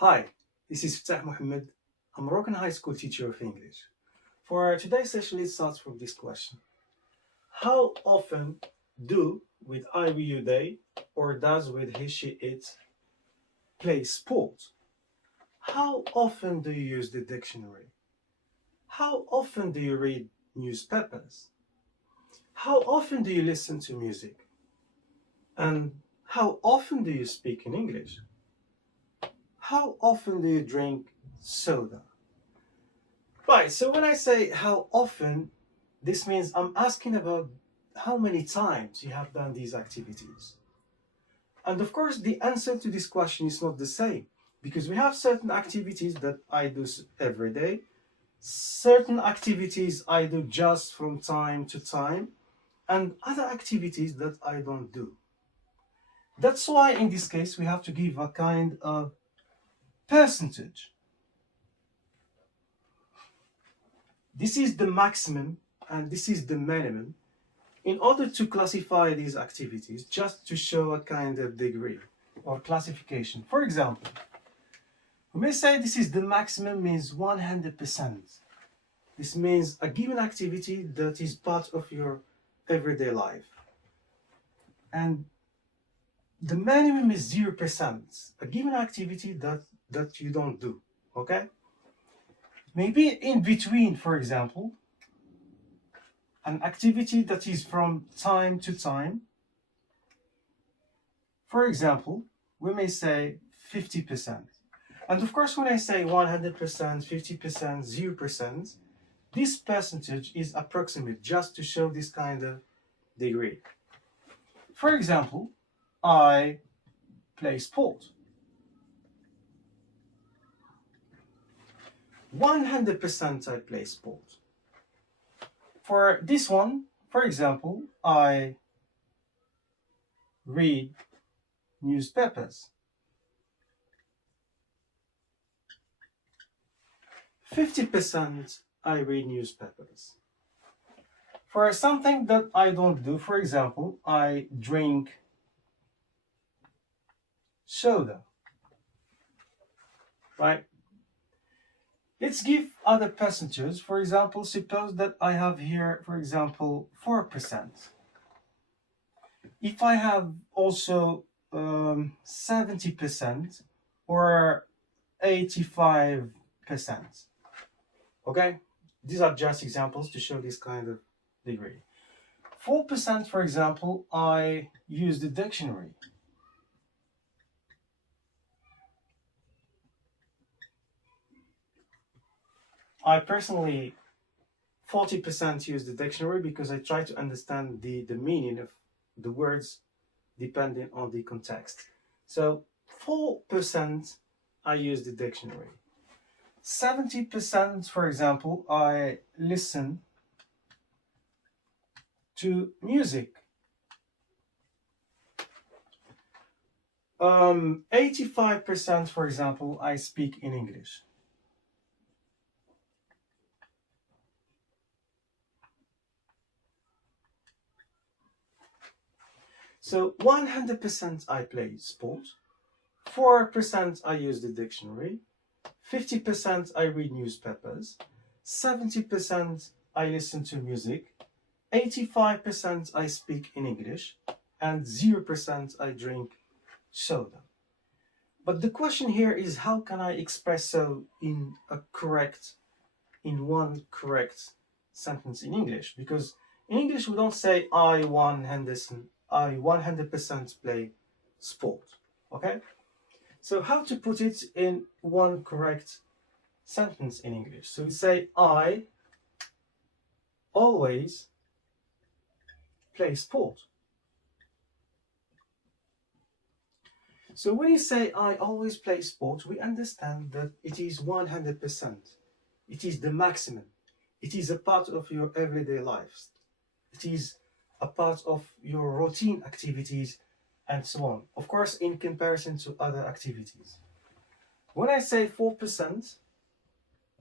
Hi, this is Fatah Mohammed. I'm a Moroccan high school teacher of English. For today's session, it starts from this question. How often do with I, we, you, they, or does with he, she, it play sport? How often do you use the dictionary? How often do you read newspapers? How often do you listen to music? And how often do you speak in English? How often do you drink soda? Right, so when I say how often, this means I'm asking about how many times you have done these activities. And of course, the answer to this question is not the same because we have certain activities that I do every day, certain activities I do just from time to time, and other activities that I don't do. That's why in this case we have to give a kind of percentage. This is the maximum and this is the minimum in order to classify these activities, just to show a kind of degree or classification. For example, we may say this is the maximum means 100%. This means a given activity that is part of your everyday life. And the minimum is 0%, a given activity that you don't do, okay? Maybe in between, for example, an activity that is from time to time. For example, we may say 50%. And of course, when I say 100%, 50%, 0%, this percentage is approximate just to show this kind of degree. For example, I play sport. 100% I play sport. For this one, for example, I read newspapers. 50% I read newspapers. For something that I don't do, for example, I drink soda, right? Let's give other percentages. For example, suppose that I have here, for example, 4%. If I have also 70% or 85%, okay? These are just examples to show this kind of degree. 4%, for example, I use the dictionary. I personally 40% use the dictionary because I try to understand the meaning of the words depending on the context. So 4% I use the dictionary. 70%, for example, I listen to music. 85%, for example, I speak in English. So 100% I play sport, 4% I use the dictionary, 50% I read newspapers, 70% I listen to music, 85% I speak in English, and 0% I drink soda. But the question here is how can I express so in one correct sentence in English? Because in English we don't say I 100% play sport. Okay? So how to put it in one correct sentence in English? So we say I always play sport. So when you say I always play sport, we understand that it is 100%. It is the maximum. It is a part of your everyday life. It is a part of your routine activities and so on. Of course, in comparison to other activities. When I say 4%,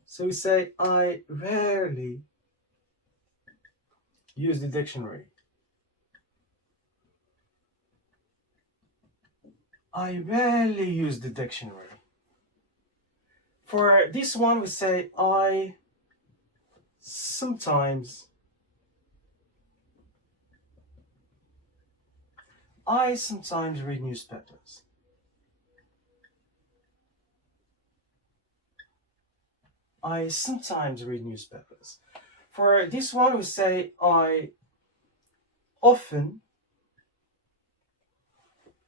so we say I rarely use the dictionary. I rarely use the dictionary. For this one, we say sometimes I sometimes read newspapers. I sometimes read newspapers. For this one, we say I often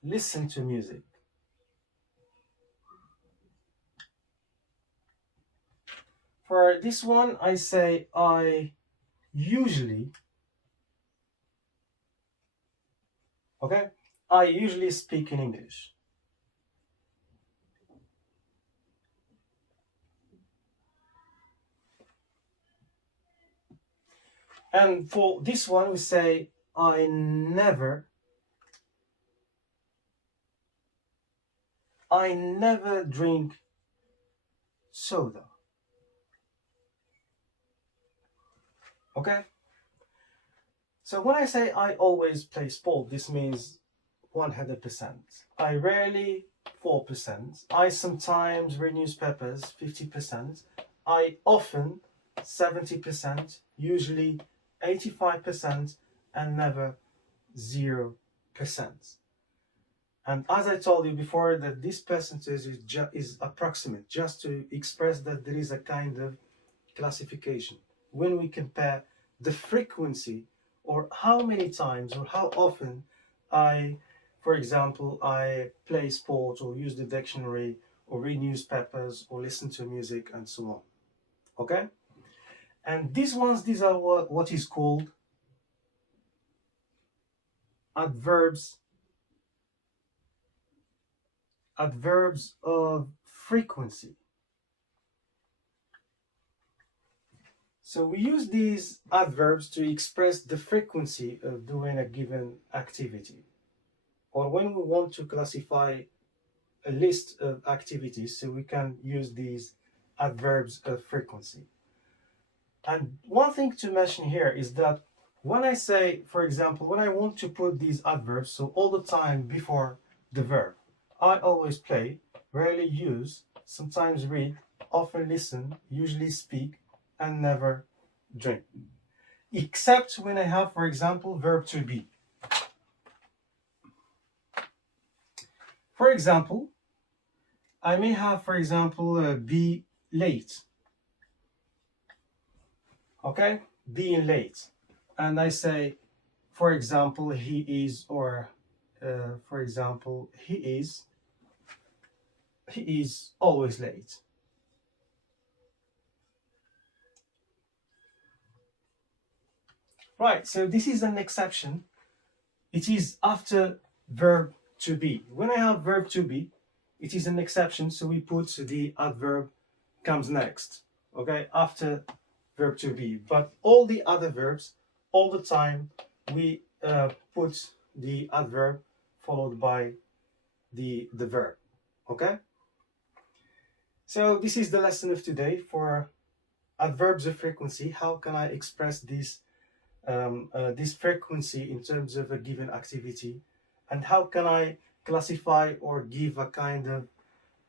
listen to music. For this one, I say I usually, okay? I usually speak in English. And for this one, we say I never drink soda. Okay? So when I say I always play sport, this means 100%. I rarely 4%. I sometimes read newspapers 50%. I often 70%, usually 85%, and never 0%. And as I told you before, that this percentage is approximate, just to express that there is a kind of classification. When we compare the frequency, or how many times or how often for example, I play sports or use the dictionary or read newspapers or listen to music and so on. Okay? And these are what is called adverbs, adverbs of frequency. So we use these adverbs to express the frequency of doing a given activity. Or when we want to classify a list of activities, so we can use these adverbs of frequency. And one thing to mention here is that when I say, for example, when I want to put these adverbs, so all the time before the verb, I always play, rarely use, sometimes read, often listen, usually speak, and never drink. Except when I have, for example, verb to be. For example, I may have, for example, be late. Okay? Being late. And I say, for example, he is, or for example, he is always late. Right, so this is an exception. It is after verb to be. When I have verb to be, it is an exception, so we put the adverb comes next, okay, after verb to be. But all the other verbs, all the time, we put the adverb followed by the verb, okay? So this is the lesson of today for adverbs of frequency. How can I express this frequency in terms of a given activity, and how can I classify or give a kind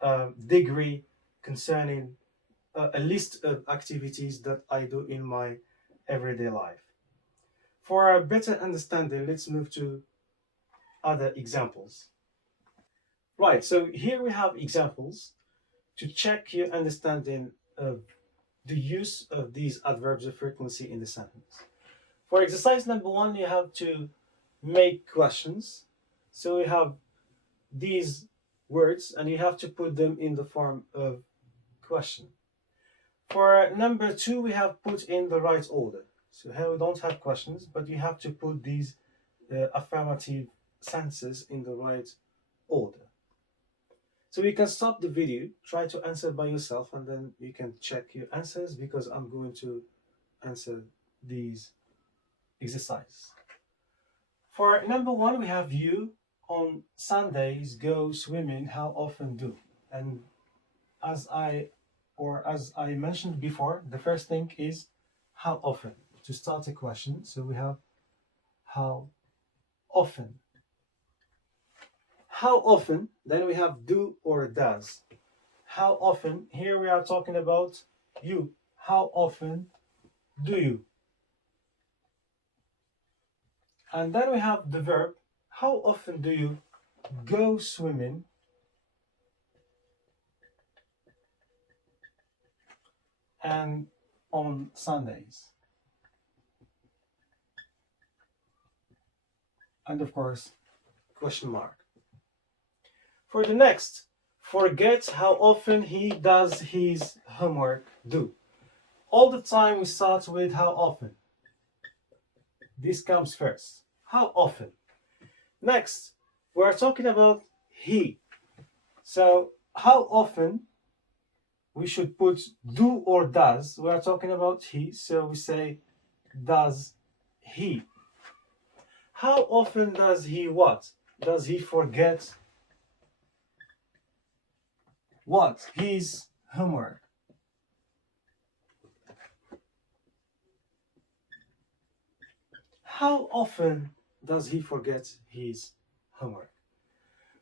of degree concerning a list of activities that I do in my everyday life. For a better understanding, let's move to other examples. Right, so here we have examples to check your understanding of the use of these adverbs of frequency in the sentence. For exercise number 1, you have to make questions. So we have these words and you have to put them in the form of question. For number 2, we have put in the right order. So here we don't have questions, but you have to put these affirmative sentences in the right order. So you can stop the video, try to answer by yourself, and then you can check your answers, because I'm going to answer these exercises. For number 1, we have you on Sundays go swimming, how often do? And as I mentioned before, the first thing is how often, to start a question. So we have how often. How often, then we have do or does. how often, here we are talking about you. How often do you? And then we have the verb, how often do you go swimming and on Sundays? And of course, question mark. For the next, forget how often he does his homework do. All the time we start with how often. This comes first. How often? Next, we're talking about he. So, how often we should put do or does? We are talking about he, so we say does he. How often does he what? Does he forget what? His homework. How often does he forget his homework?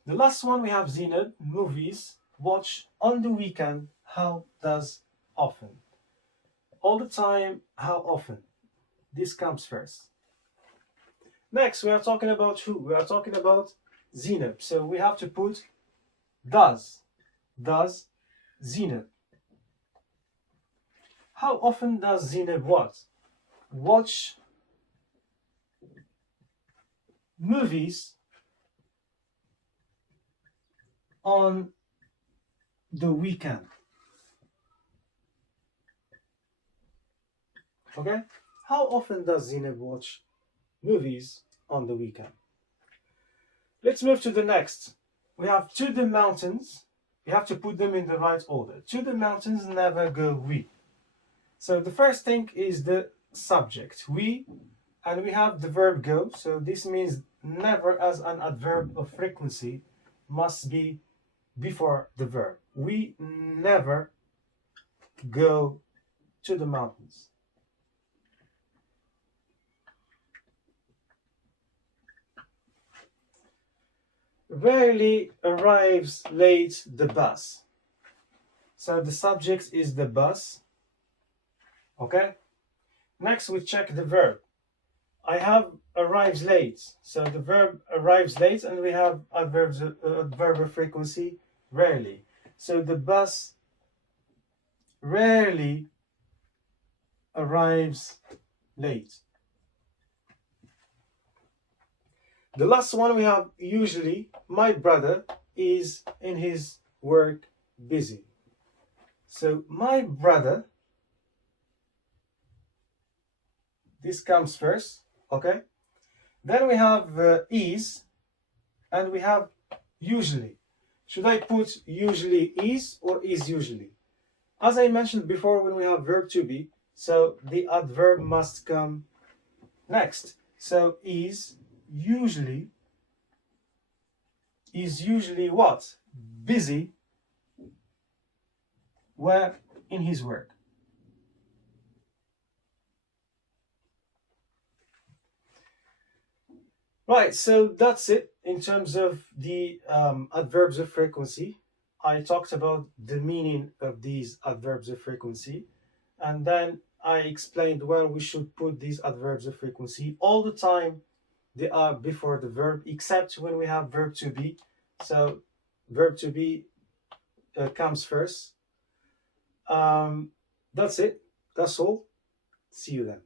The last one we have Zineb, movies, watch on the weekend, how does often? All the time, how often? This comes first. Next, we are talking about who? We are talking about Zineb. So we have to put does. Does Zineb. How often does Zineb what? Watch movies on the weekend. Okay? How often does Zineb watch movies on the weekend? Let's move to the next. We have to the mountains. You have to put them in the right order. To the mountains never go we. So the first thing is the subject, we, and we have the verb go. So this means never as an adverb of frequency must be before the verb. We never go to the mountains. Rarely arrives late the bus. So the subject is the bus. Okay? Next we check the verb. I have arrives late. So the verb arrives late and we have adverb of frequency rarely. So the bus rarely arrives late. The last one we have usually, my brother is in his work busy. So my brother, this comes first, okay? Then we have is and we have usually. Should I put usually is or is usually? As I mentioned before when we have verb to be, so the adverb must come next. So is usually what? Busy where in his work. Right, so that's it in terms of the adverbs of frequency. I talked about the meaning of these adverbs of frequency, and then I explained where we should put these adverbs of frequency. All the time they are before the verb, except when we have verb to be. So verb to be comes first. That's it. That's all. See you then.